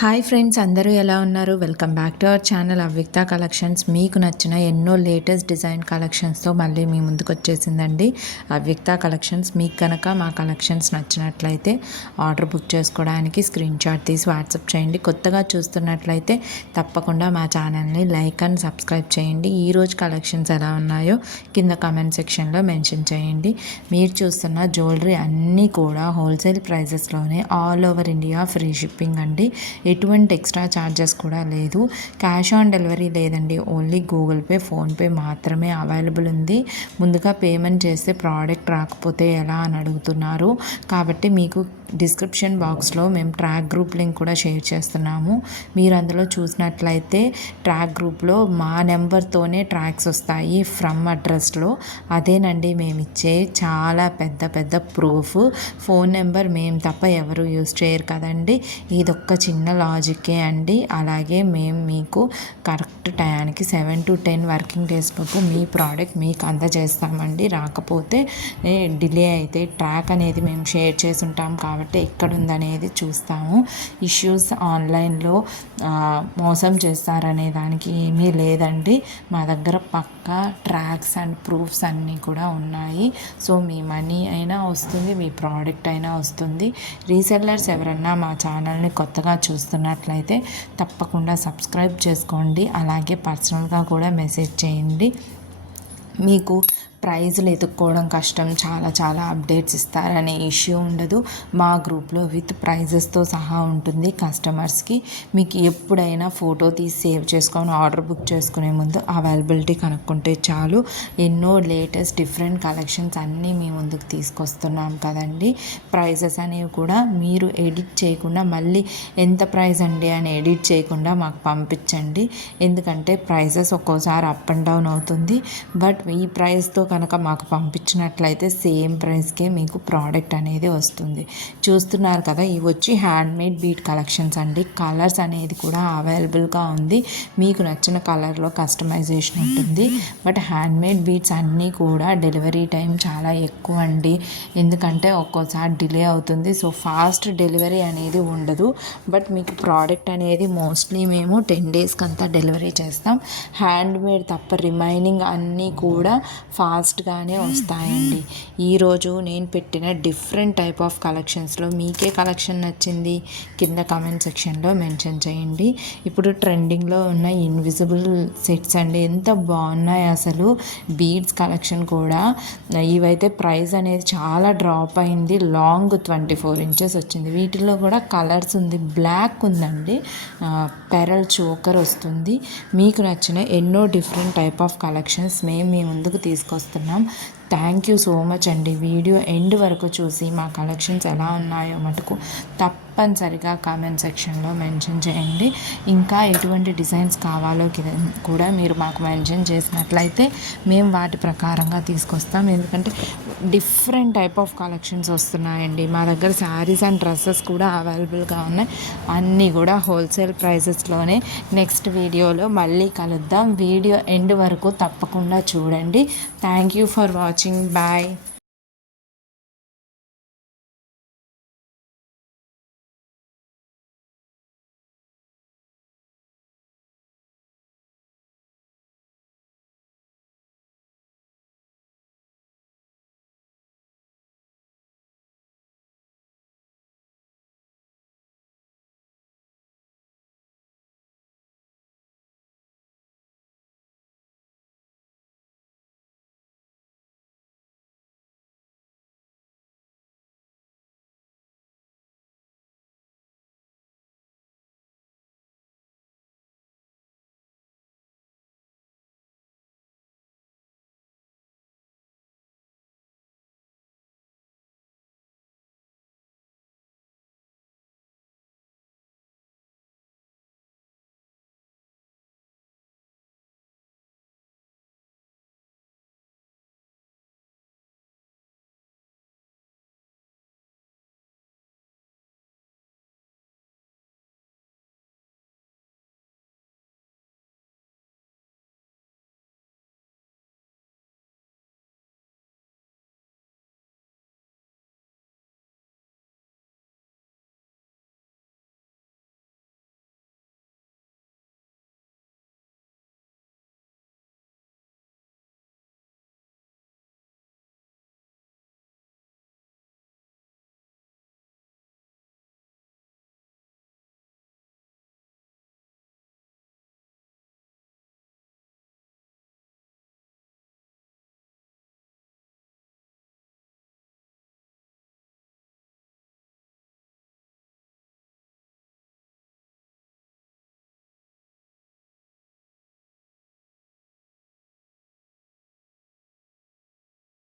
Hi friends, అందరూ ఎలా ఉన్నారు? Welcome back to our channel Avvikta collections. మీకు నచ్చిన ఎన్నో లేటెస్ట్ డిజైన్ కలెక్షన్స్తో మళ్ళీ మీ ముందుకు వచ్చేసిందండి అవ్విక్త కలెక్షన్స్. మీకు కనుక మా కలెక్షన్స్ నచ్చినట్లయితే ఆర్డర్ బుక్ చేసుకోవడానికి స్క్రీన్ షాట్ తీసి వాట్సాప్ చేయండి. కొత్తగా చూస్తున్నట్లయితే తప్పకుండా మా ఛానల్ని లైక్ అండ్ సబ్స్క్రైబ్ చేయండి. ఈరోజు కలెక్షన్స్ ఎలా ఉన్నాయో కింద కామెంట్ సెక్షన్లో మెన్షన్ చేయండి. మీరు చూస్తున్న జ్యువెలరీ అన్నీ కూడా హోల్సేల్ ప్రైజెస్లోనే all over India free shipping అండి. ఎటువంటి ఎక్స్ట్రా ఛార్జెస్ కూడా లేదు. క్యాష్ ఆన్ డెలివరీ లేదండి. ఓన్లీ గూగుల్ పే, ఫోన్పే మాత్రమే అవైలబుల్ ఉంది. ముందుగా పేమెంట్ చేస్తే ప్రోడక్ట్ రాకపోతే ఎలా అని అడుగుతున్నారు కాబట్టి మీకు డిస్క్రిప్షన్ బాక్స్లో మేము ట్రాక్ గ్రూప్ లింక్ కూడా షేర్ చేస్తున్నాము. మీరు అందులో చూసినట్లయితే ట్రాక్ గ్రూప్లో మా నెంబర్తోనే ట్రాక్స్ వస్తాయి ఫ్రమ్ అడ్రస్లో. అదేనండి మేము ఇచ్చే చాలా పెద్ద పెద్ద ప్రూఫ్. ఫోన్ నెంబర్ మేము తప్ప ఎవరు యూజ్ చేయరు కదండి. ఇదొక్క చిన్న లాజిక్కే అండి. అలాగే మేము మీకు కరెక్ట్ టయానికి 7 to 10 వర్కింగ్ డేస్ లోపు మీ ప్రోడక్ట్ మీకు అందజేస్తామండి. రాకపోతే డిలే అయితే ట్రాక్ అనేది మేము షేర్ చేసి ఉంటాం కాబట్టి ఎక్కడుందనేది చూస్తాము. ఇష్యూస్ ఆన్లైన్లో మోసం చేస్తారనే దానికి ఏమీ లేదండి. మా దగ్గర పక్కా ట్రాక్స్ అండ్ ప్రూఫ్స్ అన్నీ కూడా ఉన్నాయి. సో మీ మనీ అయినా వస్తుంది, మీ ప్రోడక్ట్ అయినా వస్తుంది. రీసెల్లర్స్ ఎవరన్నా మా ఛానల్ని కొత్తగా చూస్తున్నట్లయితే తప్పకుండా సబ్స్క్రైబ్ చేసుకోండి. అలాగే పర్సనల్గా కూడా మెసేజ్ చేయండి. మీకు ప్రైజ్లు ఎత్తుక్కోవడం కష్టం, చాలా అప్డేట్స్ ఇస్తారనే ఇష్యూ ఉండదు. మా గ్రూప్లో విత్ ప్రైజెస్తో సహా ఉంటుంది. కస్టమర్స్కి మీకు ఎప్పుడైనా ఫోటో తీసి సేవ్ చేసుకొని ఆర్డర్ బుక్ చేసుకునే ముందు అవైలబిలిటీ కనుక్కుంటే చాలు. ఎన్నో లేటెస్ట్ డిఫరెంట్ కలెక్షన్స్ అన్నీ మీ ముందుకు తీసుకొస్తున్నాం కదండి. ప్రైజెస్ అనేవి కూడా మీరు ఎడిట్ చేయకుండా మళ్ళీ ఎంత ప్రైస్ అండి అని ఎడిట్ చేయకుండా మాకు పంపించండి. ఎందుకంటే ప్రైజెస్ ఒక్కోసారి అప్ అండ్ డౌన్ అవుతుంది. బట్ ఈ ప్రైస్తో కనుక మాకు పంపించినట్లయితే సేమ్ ప్రైస్కే మీకు ప్రోడక్ట్ అనేది వస్తుంది. చూస్తున్నారు కదా, ఇవి వచ్చి హ్యాండ్మేడ్ బీట్ కలెక్షన్స్ అండి. కలర్స్ అనేది కూడా అవైలబుల్గా ఉంది. మీకు నచ్చిన కలర్లో కస్టమైజేషన్ ఉంటుంది. బట్ హ్యాండ్మేడ్ బీట్స్ అన్నీ కూడా డెలివరీ టైం చాలా ఎక్కువ అండి. ఎందుకంటే ఒక్కోసారి డిలే అవుతుంది. సో ఫాస్ట్ డెలివరీ అనేది ఉండదు. బట్ మీకు ప్రోడక్ట్ అనేది మోస్ట్లీ మేము 10 డేస్కి అంతా డెలివరీ చేస్తాం. హ్యాండ్మేడ్ తప్ప రిమైనింగ్ అన్నీ కూడా ఫాస్ట్గానే వస్తాయండి. ఈరోజు నేను పెట్టిన డిఫరెంట్ టైప్ ఆఫ్ కలెక్షన్స్లో మీకే కలెక్షన్ నచ్చింది కింద కామెంట్ సెక్షన్లో మెన్షన్ చేయండి. ఇప్పుడు ట్రెండింగ్లో ఉన్న ఇన్విజిబుల్ సెట్స్ అండి, ఎంత బాగున్నాయి అసలు. బీడ్స్ కలెక్షన్ కూడా ఇవైతే ప్రైస్ అనేది చాలా డ్రాప్ అయింది. లాంగ్ 24 inches వచ్చింది. వీటిల్లో కూడా కలర్స్ ఉంది. బ్లాక్ ఉందండి, పెరల్ చోకర్ వస్తుంది. మీకు నచ్చిన ఎన్నో డిఫరెంట్ టైప్ ఆఫ్ కలెక్షన్స్ మేము మీ ముందుకు తీసుకొస్తున్నాం. థ్యాంక్ యూ సో మచ్ అండి. వీడియో ఎండ్ వరకు చూసి మా కలెక్షన్స్ ఎలా ఉన్నాయో మటుకు తప్పనిసరిగా కామెంట్ సెక్షన్లో మెన్షన్ చేయండి. ఇంకా ఎటువంటి డిజైన్స్ కావాలో కూడా మీరు మాకు మెన్షన్ చేసినట్లయితే మేము వాటి ప్రకారంగా తీసుకొస్తాం. ఎందుకంటే డిఫరెంట్ టైప్ ఆఫ్ కలెక్షన్స్ వస్తున్నాయండి. మా దగ్గర శారీస్ అండ్ డ్రెస్సెస్ కూడా అవైలబుల్గా ఉన్నాయి. అన్నీ కూడా హోల్సేల్ ప్రైజెస్లోనే. నెక్స్ట్ వీడియోలో మళ్ళీ కలుద్దాం. వీడియో ఎండ్ వరకు తప్పకుండా చూడండి. Thank you for watching. Bye.